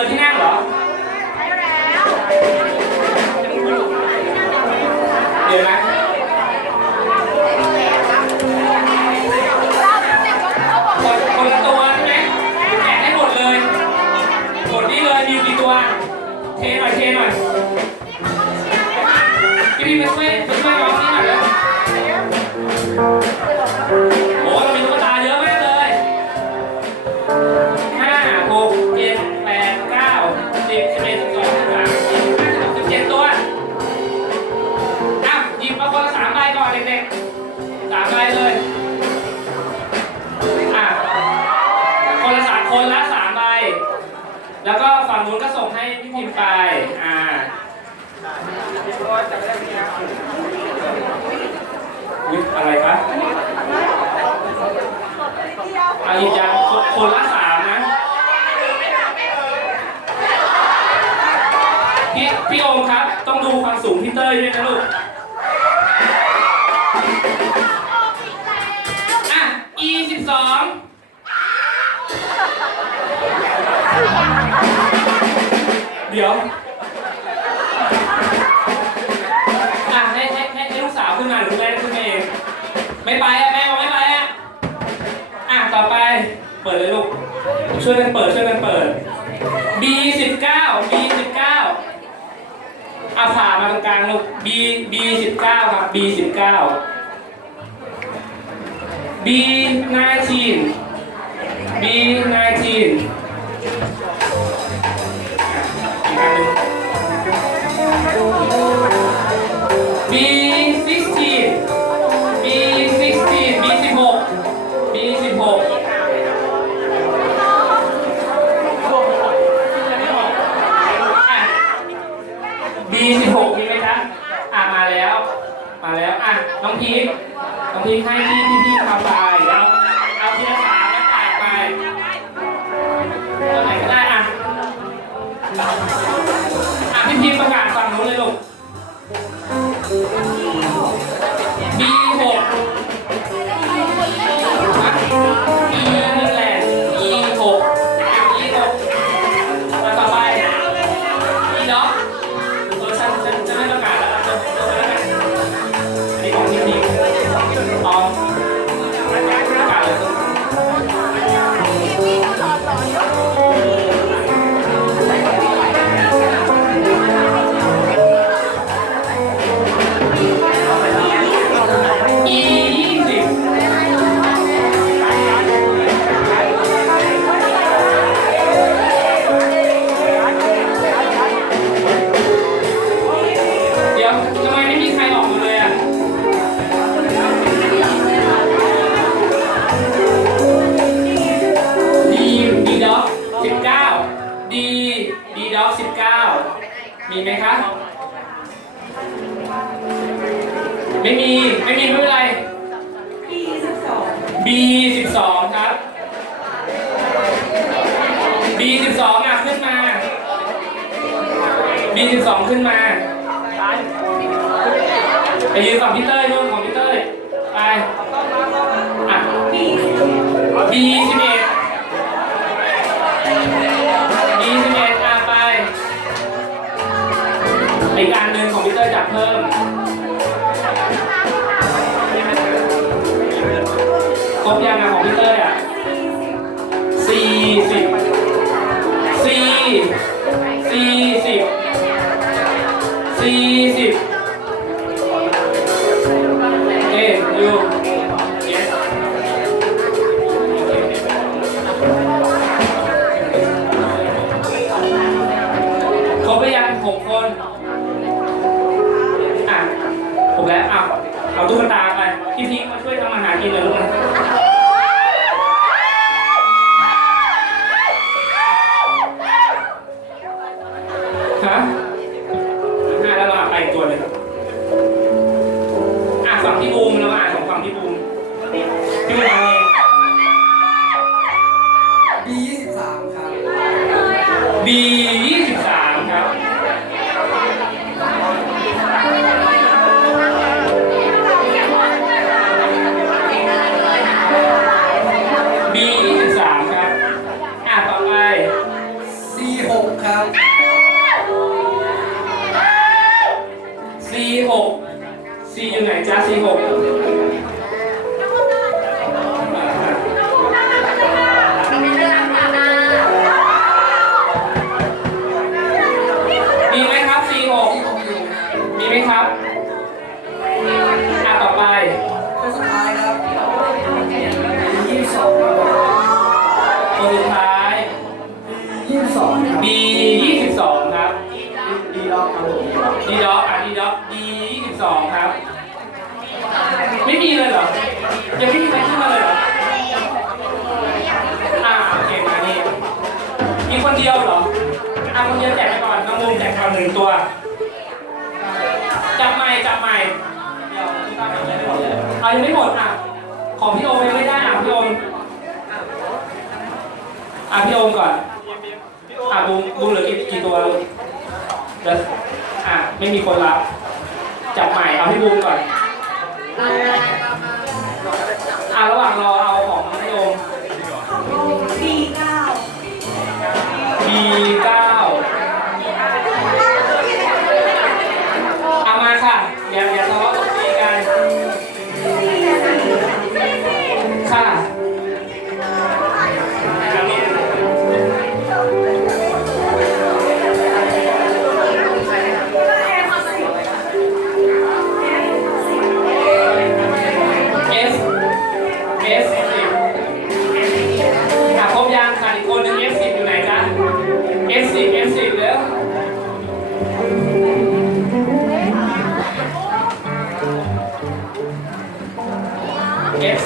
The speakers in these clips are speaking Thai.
อที่นั่งเหรอ เดี๋ยวนะคนละตัวใช่ไหมแจกให้หมดเลยหมดนี่เลยดูดีตัว เทหน่อยเทหน่อยพี่พี่มาช่วยมาช่วยน้องนี่หน่อยแล้ ๆสามใบเลย อะ คนละสามคนละสามใบ แล้วก็ฝั่งนู้นก็ส่งให้พี่พิมพ์ไป อ่าอุ๊ยอะไรครับอายิจังคนคนละสามนะ พี่พี่โอมครับ ต้องดูความสูงพี่เต้ยด้วยนะลูก เดี๋ยวอะให้ให้ให้ให้ลูกสาวขึ้นมาหรือแม่ขึ้นมาเอง ไม่ไปอะแม่บอกไม่ไปอะอะต่อไป เปิดเลยลูก ช่วยกันเปิดช่วยกันเปิด B สิบเก้า B สิบเก้าเอาผ่ามาตรงกลางลูก B B สิบเก้าครับ B สิบเก้า B 16 B 16 B 16 B 16 B 16มีไหมจ๊ะอะมาแล้ว มาแล้ว อะ น้องพีคน้องพีคให้พี่พี่พี่ทำไปแล้ว ทำไมไม่มีใครออกมาเลยอะดีดีด็อกสิบเก้าดีดีด็อกสิบเก้ามีไหมคะ ไม่มี ไม่มีไม่เป็นไร B สิบสองครับ B สิบสองอะขึ้นมา B สิบสองขึ้นมาไป ยืนฝั่งพี่เต้ยนู่นของพี่เต้ยไปอะ B สิบเอ็ด B สิบเอ็ดอะไปอีกอันหนึ่งของพี่เต้ยจับเพิ่มครบยังอะของพี่เต้ยอะสี่สิบสี่สี่สิบสี่สิบ ครบไปยังหกคน อะผมแล้วเอาเอาตุ๊กตาไปพี่พีคมา พี่ สองครับ ไม่มีเลยเหรอ ยังไม่มีใครขึ้นมาเลยเหรออ่าโอเคมานี่มีคนเดียวเหรออะคนเดียวแจกไปก่อนน้องมุมแจกก่อนหนึ่งตัว จับใหม่จับใหม่เดี๋ยวพี่ตั้มยังไม่หมดเลยเอายังไม่หมดอะ ของพี่โอมยังไม่ได้อะพี่โอมอะพี่โอมก่อนอะบูมบูมเหลือกี่กี่ตัวลูกเดี๋ยวอะไม่มีคนรับ จับใหม่เอาพี่บูมก่อนอะระหว่างรอเอา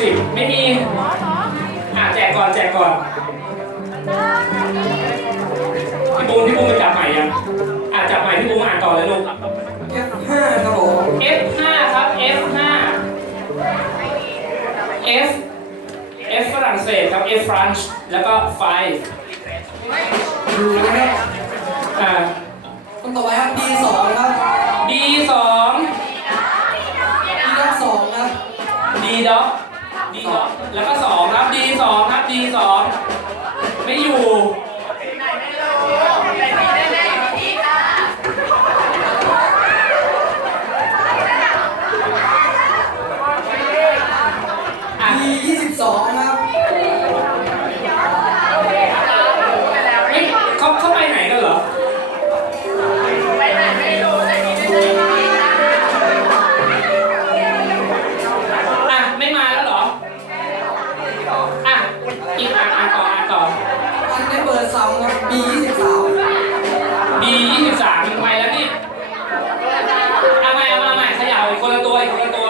สิบไม่มี อะแจกก่อนแจกก่อนพี่บูมพี่บูมไปจับใหม่ยังอะจับใหม่พี่บูมอ่านต่อเลยลูก F5 ครับผม F5 ครับ F5 F F ฝรั่งเศสครับ F French แล้วก็ five ดูนะครับอ่าคนต่อไปครับ D2 ครับ D สอง D รอบสองครับ D dot D dot แล้วก็สองครับ D สองครับ D สองไม่อยู่ หม่เขย่าอีกคนละตัวอีกคนละตัว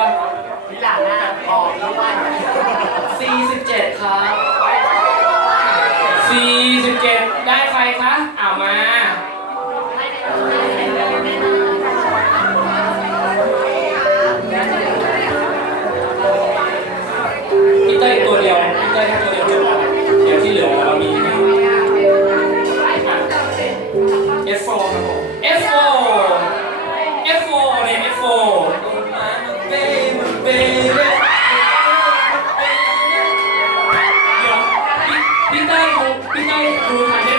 47 ครับ สี่ พี่เต้ดูพี่เต้ดูทาย